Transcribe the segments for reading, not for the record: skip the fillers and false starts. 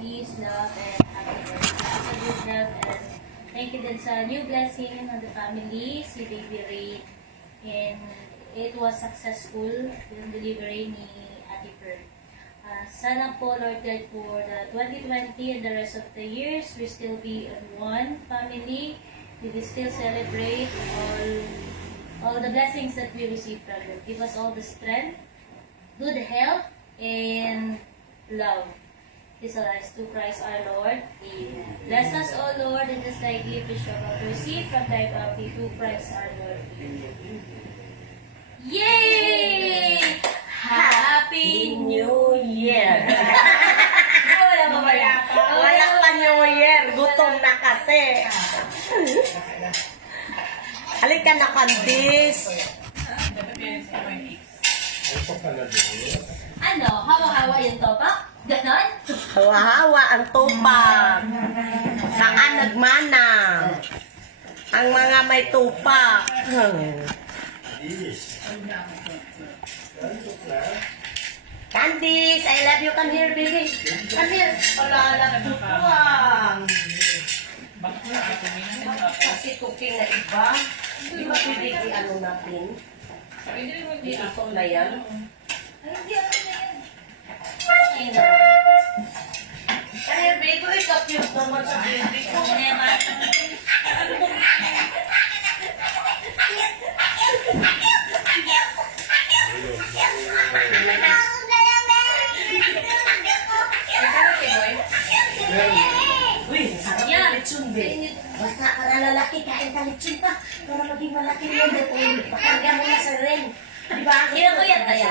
peace, love, and happiness. Sa good health, and thank you din sa new blessing on the family, si Baby Ray. And it was successful yung delivery ni Ate Pearl. Sana po, Lord God, for the 2020 and the rest of the years, we still be in one family. We will still celebrate all the blessings that we receive from you. Give us all the strength, good health, and love. This is to Christ our Lord. Amen. Bless us, O Lord, in this thy gift which we have received from thy bounty to Christ our Lord. Amen. Yay! Happy New Year! Wala pa New Year. Gutom na kasi. Halika na, Candice. Ano? Hawa-hawa yung topak? Ganon? Hawa-hawa ang tupak. Saan nagmana? Ang mga may tupak. Candice, I love you. Come here, baby. Come here. Wala tupak. Kasi cooking na iba. Di ba pwede i-ano natin? Ito na yan. Ay, hindi ako na yan. Kaya baby, ika-cute naman sa baby ko. Uy, sarap na lechon, be. Basta para lalaki, kain ka lechon pa. Para maging malaki yun. Pakarga mo na sa rin. Diba? Kira mo yan, Taya?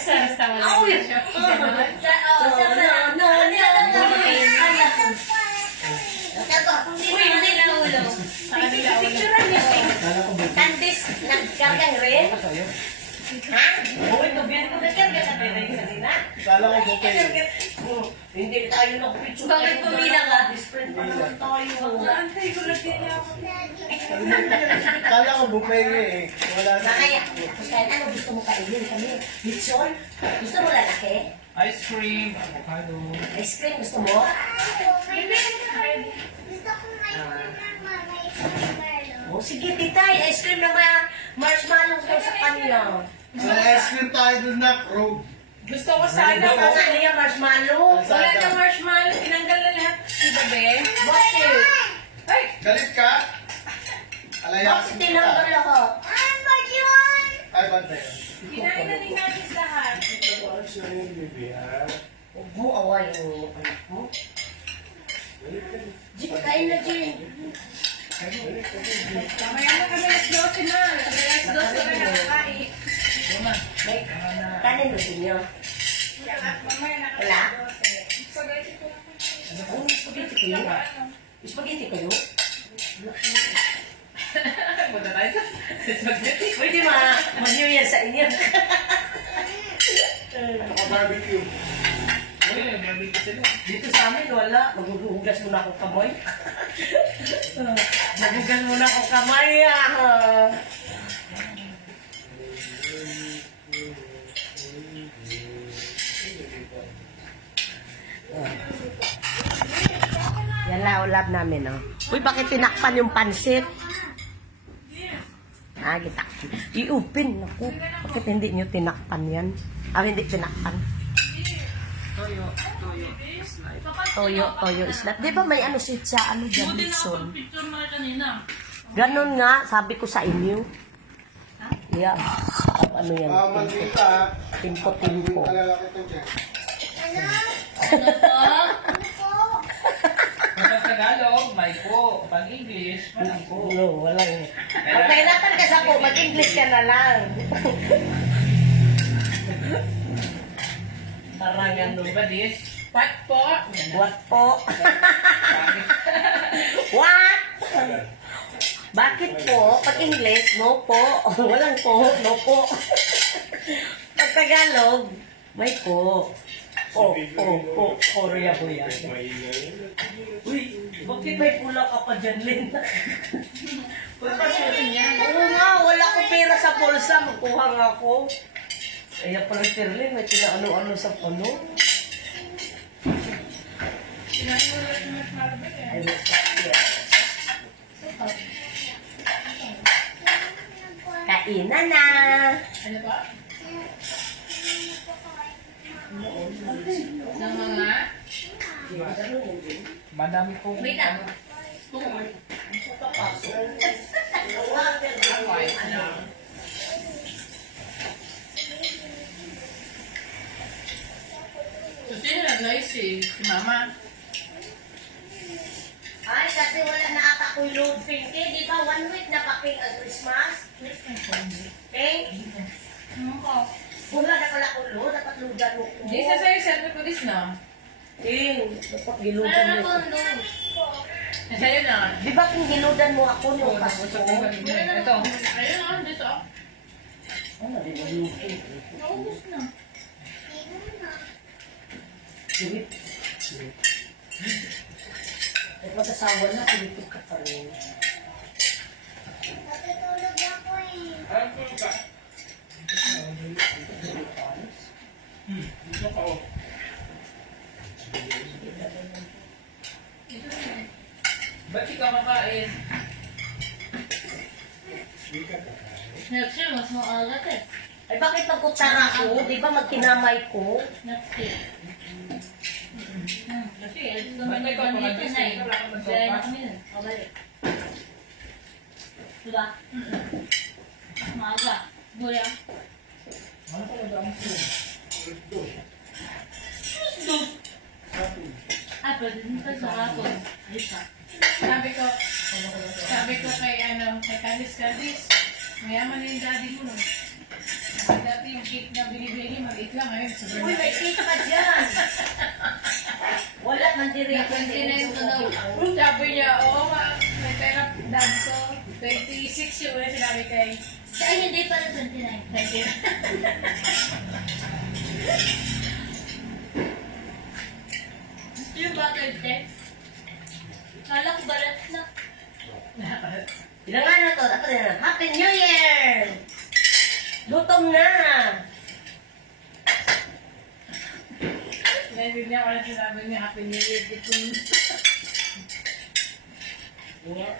Sa wala. Oh, yun. Uy, hindi na ulo. Picturean niyo. Candice, nagkargang rin? Ha? Uy, gabihan ko nagkarga sa pera yung kanina. Kala ko bukay. Hindi tayo nag-picture. Bakit pumila ka? Best friend pa naman tayo. Antay ko lang din ako. Kala ko bukay eh. Wala na. Nakaya, kahit ano gusto mo kainin kami? Lechon? Gusto mo lalaki? Ice cream, avocado. Ice cream gusto mo? Oh, sige tita, ice cream na may marshmallow ko sa kanila. Ice cream tayo dun na, Krog. Gusto ko sana. Ano nga niya marshmallow? Wala na marshmallow. Tinanggal na lahat. Diba, be? Bakit? Ay! Galit ka? Bakit Alayasin tinanggal kita. ako? Ay, ba't na yun? Kinain na ni Nanis lahat. Ito, siya yung baby, ha? Huwag mo awayin yung anak mo. Jim, kain na Jim. Mamaya na kami alas 12 na. Alas 12 na nakakain. May kanin mo sinyo. Mamaya na kami Wala? alas 12. Spaghetti ko lang. Ano, spaghetti kayo? Spaghetti kayo? Punta tayo sa spaghetti. Pwede mag-new year sa inyo. Barbecue. Dito sa amin, wala. Maghuhugas muna ako kamay. Maghugas muna ako kamay. Yan lang ulap namin, oh. Uy, bakit tinakpan yung pansit? Kita. I-open. Naku, bakit hindi nyo tinakpan yan? Hindi tinakpan. Toyo is not. Di ba may ano siya sa ano dyan, Lechon? Ganon nga, sabi ko sa inyo. Yeah. Ano yan? Maldita. Timpo-timpo. Alala ko ito dyan. Kapag Tagalog, may po. Pag English, walang po. No, wala yun. Pag nahirapan ka sa po, mag-English ka na lang. Parang ano. Diba this? What po? What po? What? Bakit po? Pag English, no po. Walang po, no po. Pag Tagalog, may po. Korea po yan. Uy, bakit may pula ka pa dyan, Linda? Oo nga, wala ko pera sa pulsa. Magkuha nga ako. Kaya pala Perlin, may ano-ano sa puno. Kinain mo ulit ng marble eh. Ay, may sakya. Kainan na! Ano ba? Ng mga? Madami po. Wait lang. So, sino nag-nice eh? Si Mama? Ay, kasi wala na ata ko load pinky. Di ba 1 week na pa ang Christmas? Okay? Wala na pala ko load. Dapat loadan mo ko. Di sa sa'yo, send ko this na. Dapat Ano giludan na mo. po, no? Sa'yo na. Di ba kung giludan mo ako nung Pasko? Ito. Ayun ah, dito ah. Ano, di ba luto? Naubos na. Silip. Ay, mag-asawa na, pilipit ka pa rin. Ba't ikaw makain? Next year, mas maalat eh. Ay, bakit magkutsara ko? Di ba magkinamay ko? Next year. Kasi, alis kami Ba't na ikaw ganito pag-alis na eh. ka? Wala ka mag-sopa? Gaya na kami nun. Kabalik. Diba? Maaga. Buya. Ano talaga ang food? Ah, pwede din pa sa hapon. Ayos na. Sabi ko kay Kadis, mayaman na yung daddy mo no. Dati yung cake na binibili, maliit lang ngayon. Sobrang Uy, may kita ka dyan! Wala man diri Na 29 ko daw. Sabi niya, oo nga, may pera dad ko. 26 yung una sinabi kay. Ay, hindi pala 29. Thank you. Gusto yung butter check? Kala ko balat na. Ilang ano to? Dapat na. Happy New Year! Gutom na! Naibigyan ko lang sinabi niya, Happy New Year between. Nga.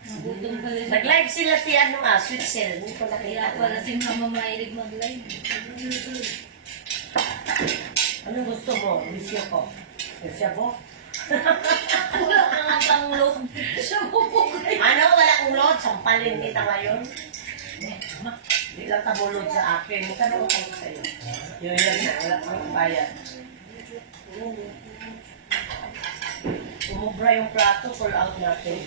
Nagutom pala siya. Nag-live sila si Sweet Cell. Hindi ko nakita. Kaya pala si mama mahilig mag-live. Anong gusto mo? Bisyo ko. Bisyo ko? Wala ka nga pang loob. Siya po po kayo. Ano? Wala kong load. Sampalin kita ngayon. Hindi lang tabulod sa akin. Hindi ka naman ako sa'yo. Yun yan na. Wala kang bayad. Umubra yung plato. Pull out natin.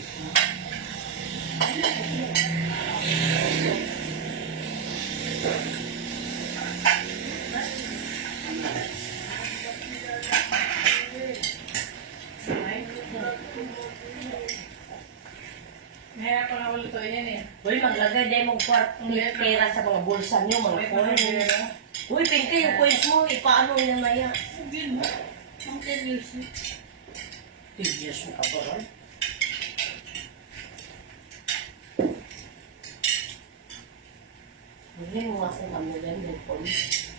Mahirap pa nga ulit yan eh. Uy, maglagay din mong pera sa mga bulsa niyo, mga coins. Uy, Pinky, yung coins mo, ipaano yan na yan? Hindi mo. Ang 10 years na. Tigyas mo ka ba, Ron? Hindi mo ako mamulan yung coins.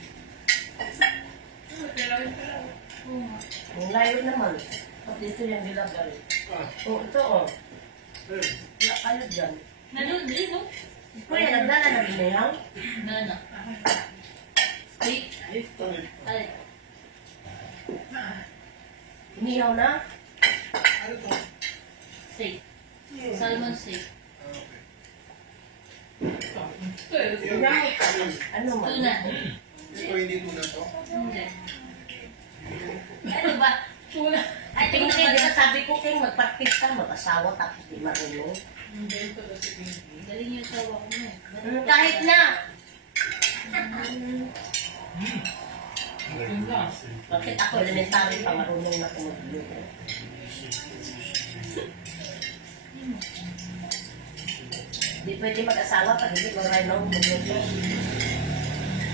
Pero Oo nga. Ang layo naman. At ito yung nilagay. Oh, ito oh. Wala kayo dyan. Nanood din, no? Kuya, nagdala na binayaw? Nana. Steak. Ito. Ay. Inihaw na? Steak. Salmon steak. Ginamit ka man. Ano man? Tuna. Ito hindi tuna to? Hindi. Ano ba? tuna. Ay, Pinky, tingnan di ba? ba sabi ko kayo mag-practice ka, mag-asawa tapos di marunong? Hindi ito kasi Pinky. Galing yung sawa ko na eh. Kahit na. Yun lang. Bakit ako elementary pa marunong na kumagluto? Di pwede mag-asawa pag hindi marunong magluto.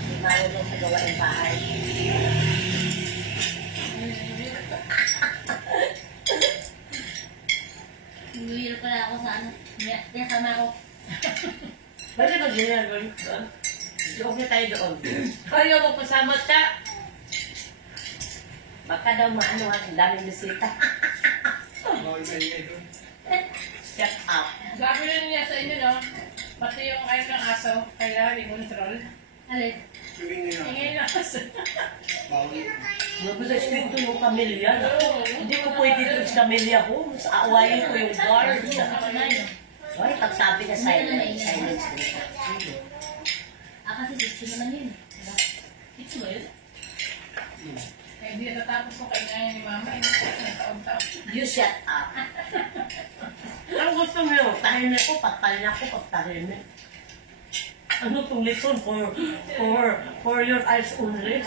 Hindi marunong sa gawain bahay. Nag-uwira pala ako sa ano. Kaya sama ako. Pwede ba ginagawa ka? Okay tayo doon. Ayaw mo pasama ka. Baka daw maano ang daming bisita. Bawal kayo doon. Shut up. Sabi rin niya sa inyo, no? Pati yung kayo ng aso, kailangan i-control. Alin? Tuwing nila. Ingay ng aso. Bawal. Mag-respeto yung pamilya. Hindi ko pwede doon sa pamilya ko. Mas aawayin ko yung guard. Ako na yun. Ay, pag sabi ka silence, silence. Kasi bitchy naman yun. Diba? Bitchy ba yun? Eh, hindi natatapos yung kaingayan ni Mama. May taon-taon. You shut up. Ang gusto mo yun, tahimik ko, pagpahin ako, pagtahimik. Ano itong lesson for your eyes only?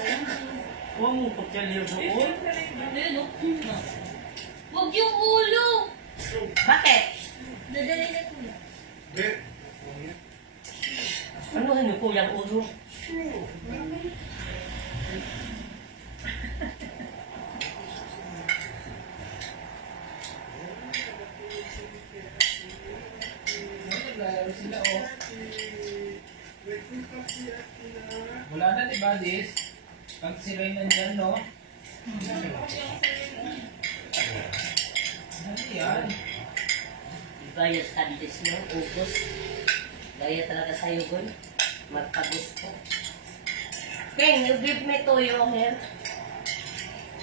Huwag mo ko tell you doon. Ayun, no? Huwag yung ulo! Bakit? Dadali na ito. Be. Ano ano ko yung ulo? Naglalaro sila, oh. Wala na, di ba, Dis? Pag sila yung nandyan, no? Ano yan? Gaya sa kandides mo, ugos. Gaya talaga sa'yo, Gon. Magpagusto. King, you give me to your hair.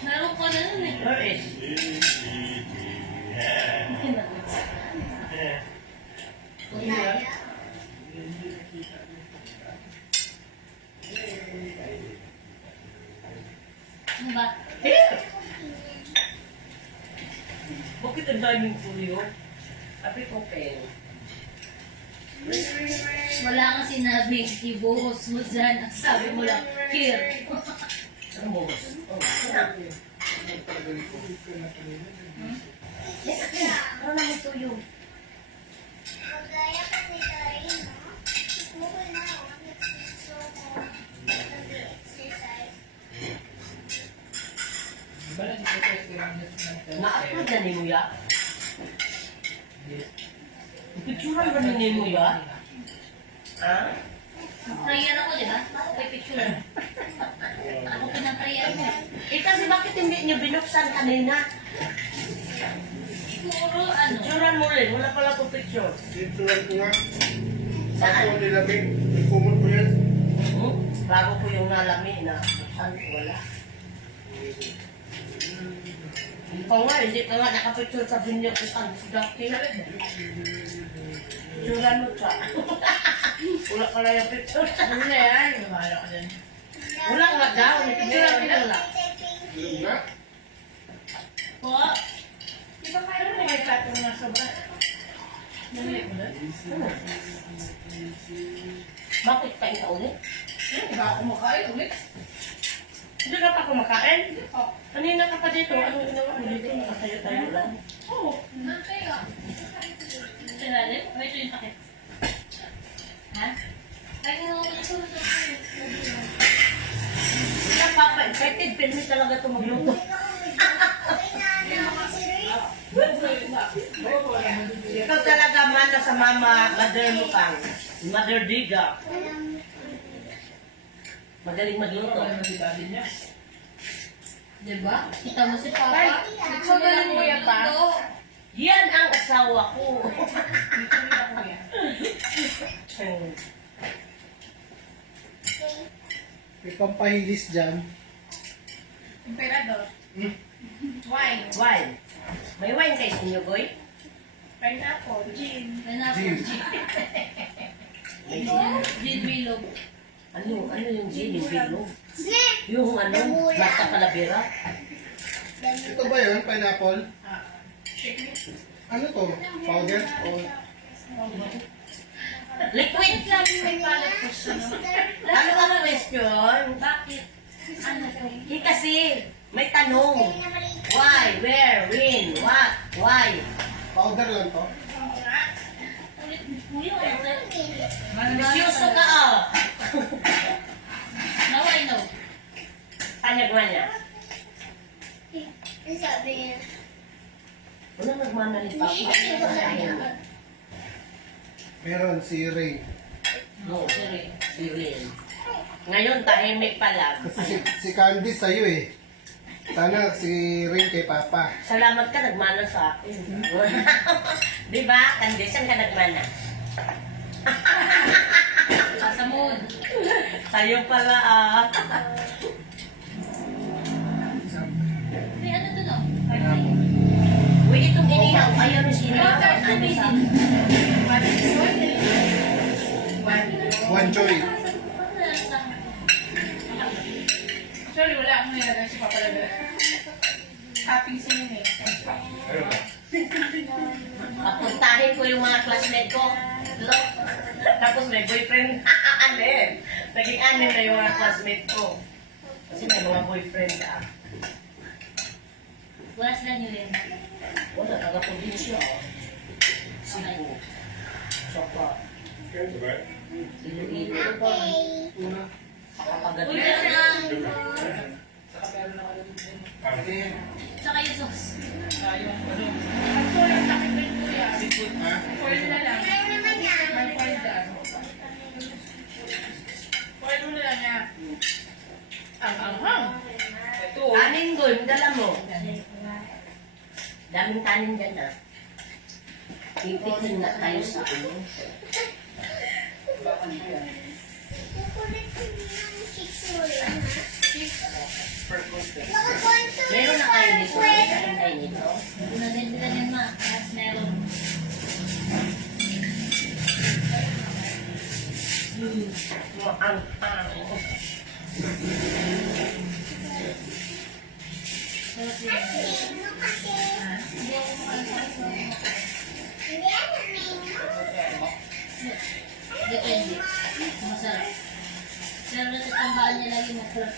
Meron ko na nun eh. Where is? Ano yan? Ano ba? Here! Bakit ang daming pulyo? Sabi ko, King. Wala kang sinabing ibuhos mo dyan. Ang sabi mo lang, here. Ano mo ba? Oh, ano? Ano naman tuyo? Magaya pa ni Karin, no? Okay na, nag-exercise ko. Nag-exercise. Di ba nag-request ko lang just ng Na-upload na ni mo ya? Picturean ba ni mo ya? Ha? Prayer ako, di ba? May picture. Ako pinaprayer mo. Eh kasi bakit hindi niyo binuksan kanina? Siguro, ano? Picturean mo rin, wala pala po picture. Dito lang ko nga. Saan ko nilamig? May kumot ko yan. Bago ko yung nalami na buksan ko, wala. Ikaw nga, hindi ka nga nakapicture sa binyo ko sa dati. Picturean mo siya. Wala pala yung picture. Ano na yan? Lumala ka dyan. Wala nga daw, may picturean pinala. Ganun nga. Po? Di ba kaya mo may tato na sobra? Naliit mo doon? Bakit kain ka ulit? Hindi ba ako makain ulit? Hindi ka pa kumakain? Kanina ka pa dito, ano ginawa mo dito? Nakatayo-tayo lang. Oo. Nantay ka. Sinalim? O ito yung takip? Ha? Ay, ito. Wala papa, excited, pero hindi talaga ito magluto. Ikaw talaga mana sa mama, mother mo kang. Mother Diga. Magaling magluto. Wala na si daddy niya. Diba? Kita mo si Papa. Ay, magaling mo yan, Pa. Yan ang asawa ko. Dito nila ko yan. May pampahilis dyan. Emperador. Hmm? Wine. Wine. May wine kayo sa inyo, boy? Pineapple. Gin. Pineapple. May Gin Willow. ano yung gin, yung bilog? Yung ano, nasa kalabira? Ito ba yun? Pineapple? Shake me. Ano to? Powder? O Liquid. May palette ko siya. Ano ang question? Bakit? Ano to? Hindi kasi, may tanong. Why, where, when, what, why? powder lang to? Ulit mo yun. Misyoso ka, oh. Now I know. Tanyag niya. Ang sabi niya, Wala nagmana ni Papa. Meron si Ray. No, si Rin. Ngayon, tahimik pa lang. Kasi si Candy sa'yo eh. Sana si Rin kay Papa. Salamat ka, nagmana sa akin. Di ba? Kandi, saan ka nagmana? Sa mood. Tayo pala ah. May ano to no? Uy, itong inihaw. Ayaw na sinihaw. Ano sa... One choy. Sorry, wala akong nilagay si Papa Lala. Happy singing eh. Papuntahin ko yung mga classmate ko. Look. Tapos may boyfriend. Anin. Naging anin na yung mga classmate ko. Kasi may mga boyfriend ah. Wala sila nyo rin. Wala, taga-probinsya oh. Cebu. Saka. Iloilo ba? Pakapagad Uy, na. meron na. Saka meron na alam din. Tsaka yung sauce. Yung ano, Pag-foil ang sakit na yung kuya. seafood. Foil na lang. May foil dyan. Foil mo na lang niya. Ang anghang. Ito. Kanin doon, dala mo. Daming kanin dyan ah. Tipitin na tayo sa ano. Bakit mo yan? Meron na kayo dito. May kain tayo nito. Una din sila din ma. Mas meron. Ang Sarap yun. Hindi ako makakain. Depende. Masarap. Pero sa tambahan niya lagi masarap.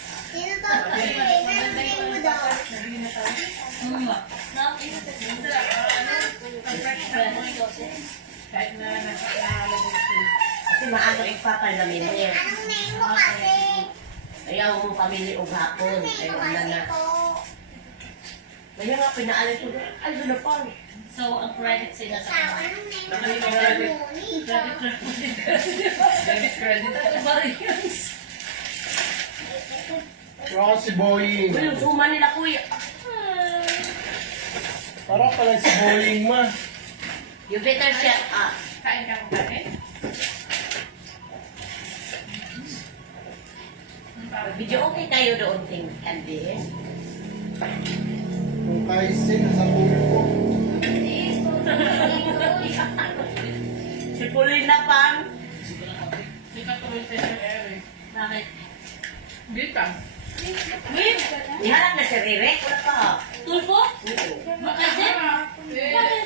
Nabili na tayo. Ma. Kahit na nakalagay sila. kasi maaga ipapal namin eh. Ayaw mo pamili o hapon. Ayaw na na. Kaya nga pinaalit ko. Ay, doon na pa. So, ang credit sila sa kanya. Debit credit. Variance. Ako si Boying. Uy, yung suma nila kuya. Para pala si Boying ma. You better shut up. Kain ka mo kain. Video okay tayo doon, ting Candy. Kung kaisin, nasa ulo ko. Si Paulina Pang. Hindi ka tuloy sa Eric. Bakit? Dito. Wait, iharap na si Rere. Wala pa. Tulpo? Oo. Bakit din? Bakit?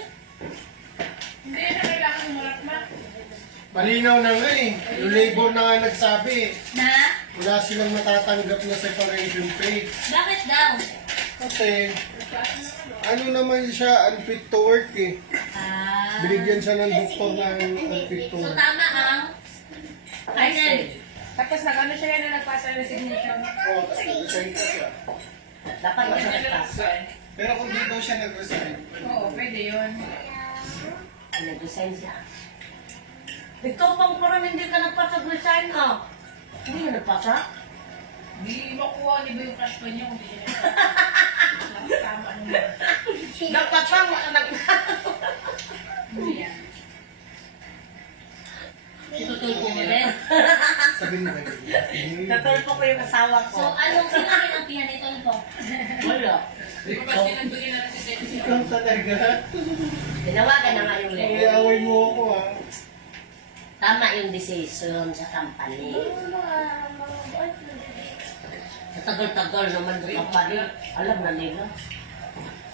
Hindi na kailangan umarap na. Malinaw na nga eh. Yung labor na nga nagsabi. Na? Wala silang matatanggap na separation pay. Bakit daw? Kasi, ano naman siya, unfit to work eh. Ah. Binigyan siya ng doktor ng unfit to So, work. tama ang... I see. Tapos nag-ano siya yan na nagpasa ng resignation. Oo, tapos nag-resign ka siya. Dapat masarap ka. Pero kung di daw siya nag-resign, Oo, pwede yun. Nag-resign siya. Ikaw pang parang hindi ka nagpasag-resign ah. Hindi ka nagpasa? Hindi makuha ni ba yung cash pa niya kung hindi niya tama naman. Dapat pa nagpasa. Hindi yan. Itutulpo mo din. sabihin na kayo. Natulpo ko yung asawa So, ko. anong sinangin ang pihan ni Tulpo? Wala. Kapag pinagpagin na si Seth. Ikaw talaga. Tinawagan na nga yung Ang lebo. iaway mo ako ah. Tama yung decision sa company. Sa tagal-tagal naman sa company, alam na nila.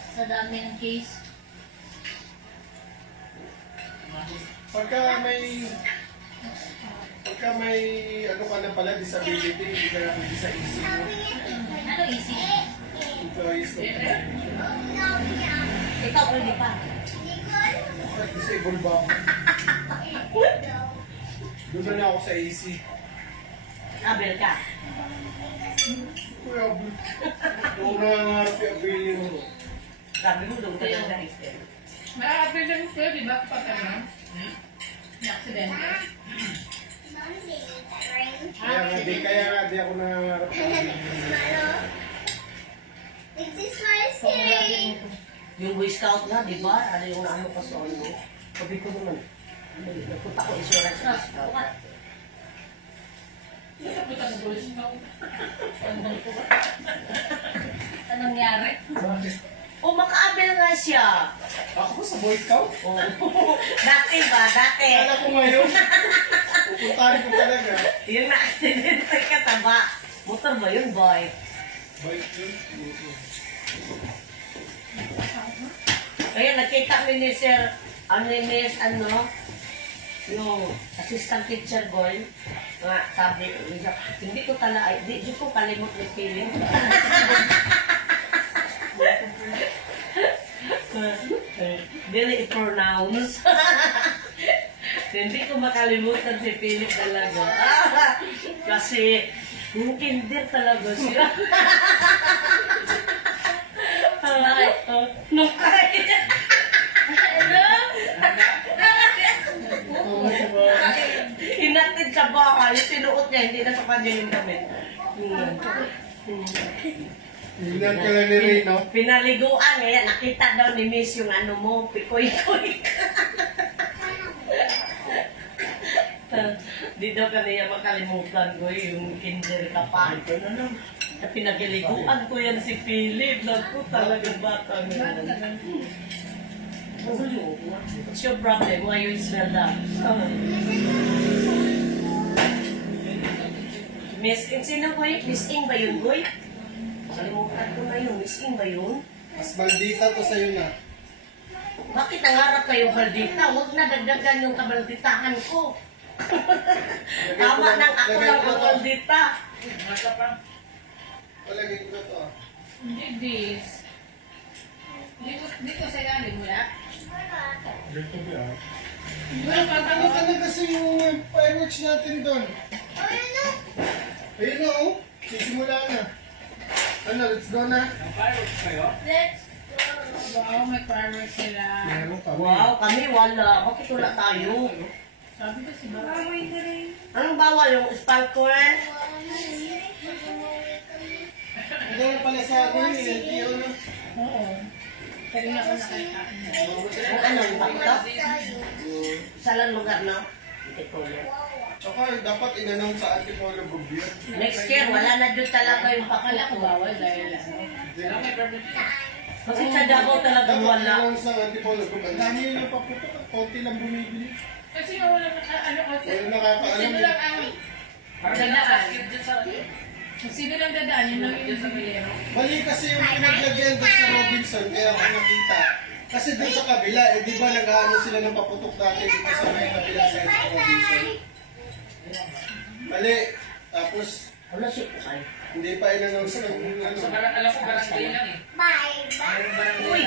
Sa dami ng case. Pagka may ano ka na pala, disability, hindi ka na pwede sa isip mo. Ano easy? Employees ko. Ikaw pwede pa. Disabled ba ako? Doon na ako sa AC. Abel ka. Kuya, doon na nga abiling mo. Sabi mo, doon ka lang sa Excel. Makaka-appeal din ko, di ba? Kapag ano? Na-accidente. Kaya nga di ako nangangarap ng Malo. This is my city. Yung Boy Scout na, di ba? Ano yung ano pa sa ano? Sabi ko naman, nagpunta ko insurance sa Scout. Nakapunta sa Boy Scout. Anong nangyari? O, makaabel nga siya. Ako sa Boy Scout? Oh. Dati ba? Dati. Kala ko ngayon. Pupuntahan ko talaga. Yung na-accident sa kataba. Motor ba yun, boy? Boy, yun. Kaya nakita ko ni Sir, ano, yung assistant teacher boy, nga sabi, hindi ko hindi ko kalimot ng feeling. Dili i-pronounce. Hindi ko makalimutan si Philip talaga. Kasi, yung kinder talaga siya. Nung kaya. Hinatid sa bahay, yung sinuot niya, hindi na sa kanya yung damit. Hinat ka lang ni Ray, no? Pinaliguan eh, nakita daw ni Miss yung ano mo, pikoy-koy. Di daw kaniya makalimutan ko yung kinder ka pa. Pinagiliguan ko yan si Philip. Naku, talagang bata nga. What's your problem? Why you smell that? Miss, sino boy? Miss Ing ba yun, boy? Kalimutan ko na yun. Miss Ing ba yun? Mas maldita to sa'yo na. Bakit nangarap kayo baldita? Huwag na dagdagan yung kabalditahan ko. Tama nang ako lang ang baldita. Palagay ko na to, ah. Hindi this. Dito sa ilalim mo na. Ganito ba, ah? Walang Ano pagkakas. ka na kasi yung fireworks natin doon? Oh, you know. Ayun na, oh. Sisimula na. Ano, let's go na. Fireworks kayo? Let's go. Wow, may fireworks sila. Meron kami. Wow, kami wala. Bakit wala tayo? Sabi ko si Baba. Anong bawal yung sparkler? Ito na pala sa akin, LTO na. Oo. Pero na ako nakita. Kung ano, yung bakito? Sa lang lugar na? Hindi ko yun. Tsaka dapat inanong sa Antipolo Gubyo. Next year, wala na doon talaga yung Akala ko pakala. bawal dahil ano. Kasi sa Davao talagang Dapat wala. inanong sa Antipolo Gubyo. Ang dami nila paputok at konti lang bumibili. Kasi nga wala ano kasi. Wala nakakaalam Sino yun. lang ang dadaan? Sino lang dadaan? Yun lang yung sabihin. Mali kasi yung pinaglagyan doon sa Robinson, kaya ako nakita. Kasi doon sa kabila, eh di ba nag-ano sila ng paputok dati dito sa may kabila sa Robinson? Mali. Tapos, Wala siya po kayo. hindi pa in-announce ng ano. Sa alam ko barangay lang eh. Bye. Bye. Uy!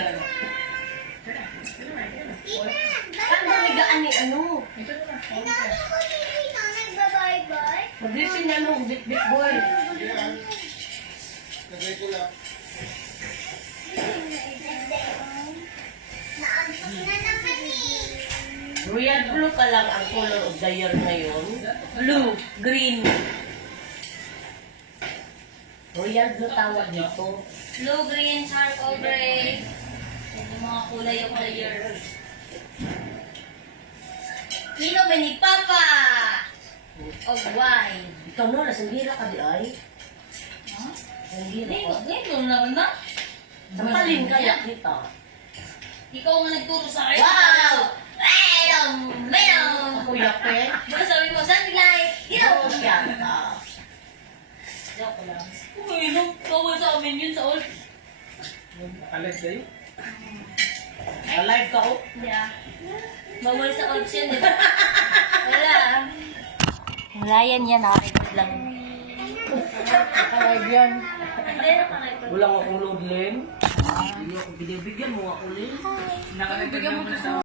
Saan ba nigaan ni ano? Ito na. Inaano ko hindi na nagbabay-bye? Maglisin niya nung bit-bit boy. Yan. Lagay ko lang. Naantok na naman eh. Royal blue pa lang ang color of the year ngayon. Blue, green. Royal blue tawag dito. Blue, green, charcoal gray. Yung mga kulay of the year. Nino ba ni Papa? Og wine. Ikaw no, nasanggila ka di ay. Huh? Nasanggila Nino, ka. nino naman na. Sampalin kaya kita. Ikaw ang nagturo sa akin. Wow! Mayroon! Ako yape. Baka sabi mo, sunlight! Oo, siya ka. Joke lang. Uy, no, kawal sa amin yun sa all. Nakalas kayo? Alive ka oh. Yeah. Bawal sa odds yun, di ba? Wala. Wala yan, nakarecord lang. Tawag yan. Hindi, nakarecord. Wala akong load lane. Bigyan mo ako lane. Nakalagay naman sa